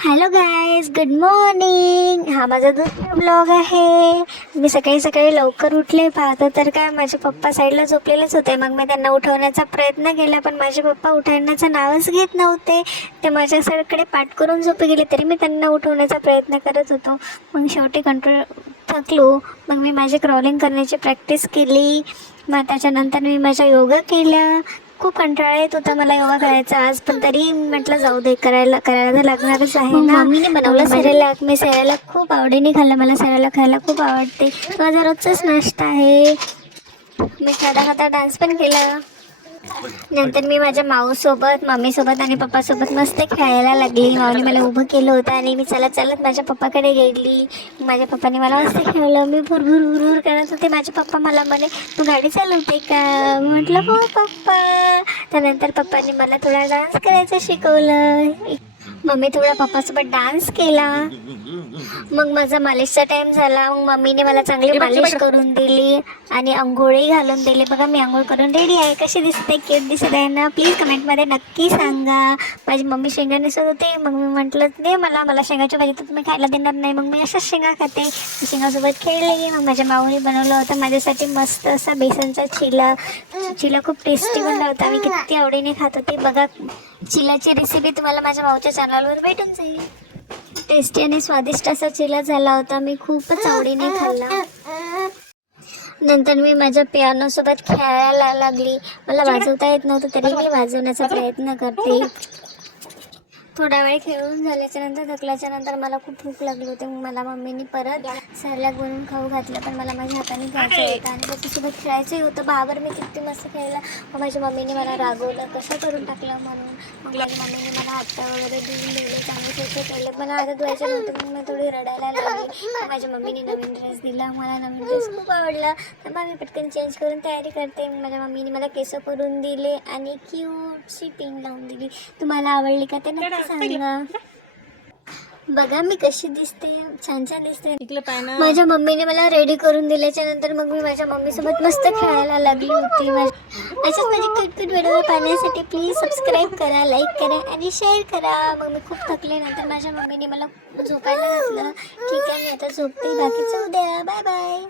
Hello guys, good morning. हा माझा दुसरा ब्लॉग आहे. मी सकाळी सकाळी लवकर उठले. पाहतो तर काय, माझे पप्पा साईडला झोपलेलेच होते. मग मी त्यांना उठवण्याचा प्रयत्न केला, पण माझे पप्पा उठवण्याचं नावच घेत नव्हते. ते माझ्या साईडकडे पाठ करून झोपी गेले, तरी मी त्यांना उठवण्याचा प्रयत्न करत होतो. मग शेवटी कंट्रोल थकलो. मग मी माझी क्रॉलिंग करण्याची प्रॅक्टिस केली. मग त्याच्यानंतर मी माझ्या योगा केल्या. खूप कंटाळा येत होता मला योगा करायचा आज, पण तरी म्हटलं जाऊ दे, करायला तर लागणारच आहे ना. मम्मीने बनवलं सॅरेलॅक. मी सॅरेलॅक खूप आवडीने खाल्लं. मला सॅरेलॅक खायला खूप आवडते. तो माझा रोजचाच नाश्ता आहे. मी खाता खाता डान्स पण केला. नंतर मी माझ्या माऊसोबत, मम्मीसोबत आणि पप्पासोबत मस्त खेळायला लागली. माऊने मला उभं केलं होतं आणि मी चालत चालत माझ्या पप्पाकडे गेली. माझ्या पप्पाने मला मस्त खेळलं. मी भुरभुर भुरभुर करत होते. माझे पप्पा मला म्हणे, तू गाडी चालवते का? मी म्हटलं हो पप्पा. त्यानंतर पप्पांनी मला थोडा डान्स करायचं शिकवलं. मम्मी थोडा पप्पासोबत डान्स केला. मग माझा मालिशचा टाईम झाला. मग मम्मीने मला चांगली मालिश करून दिली आणि अंघोळी घालून दिली. बघा, मी अंघोळ करून रेडी आहे. कशी दिसते? क्यूट दिसत आहे ना? प्लीज कमेंटमध्ये नक्की सांगा. माझी मम्मी शेंगा निसत होते. मग मी म्हटलं, दे मला शेंगाची भाजी तर तुम्ही खायला देणार नाही. मग मी अशाच शेंगा खाते. मी शेंगासोबत खेळले. मग माझ्या माऊने बनवलं होतं माझ्यासाठी मस्त असा बेसनचा चिला खूप टेस्टी बनला होता. मी किती आवडीने खात होते. बघा, चिलाची रेसिपी तुम्हाला माझ्या माऊच्या चॅनलवर भेटून जाईल. टेस्टी आणि स्वादिष्ट असा चिला झाला होता. मी खूपच आवडीने खाल्ला. नंतर मी माझ्या पियानोसोबत खेळायला लागली. मला वाजवता येत नव्हतं, तरी मी वाजवण्याचा प्रयत्न करते. थोडा वेळ खेळून झाल्याच्या नंतर, थकल्याच्या नंतर मला खूप भूक लागली होती. मग मला मम्मीने परत सॅरेलॅक बनवून खाऊ घातलं, पण मला माझ्या हाताने खायचं होतं आणि त्याच्यासोबत खेळायचंही होतं. बाबर मी किती मस्त खेळला. मग माझ्या मम्मीने मला रागवलं, कसं करून टाकलं म्हणून. मग माझ्या मम्मीने मला हात वगैरे धुवून दिले, चांगले स्वच्छ केले. मला हात धुवायचे नव्हते, मग मी थोडी रडायला लागली. मग माझ्या मम्मीने नवीन ड्रेस दिला. मला नवीन ड्रेस खूप आवडला. तर मग मी पटकन चेंज करून तयारी करते. माझ्या मम्मीने मला केस करून दिले आणि क्यूटशी पिन लावून दिली. तुम्हाला आवडली का ते नक्की सांगा. बघा मी कशी दिसते, छान दिसते. माझ्या मम्मीने मला रेडी करून दिल्याच्या नंतर मग मी माझ्या मम्मीसोबत मस्त खेळायला लागली होती. अशाच माझे क्यूट व्हिडिओ पाहण्यासाठी प्लीज सबस्क्राईब करा, लाईक करा आणि शेअर करा. मग मी खूप थकले. नंतर माझ्या मम्मीने मला झोपायला घातलं. ठीक आहे, मी आता झोपते. बाकीचं उद्या. Bye bye.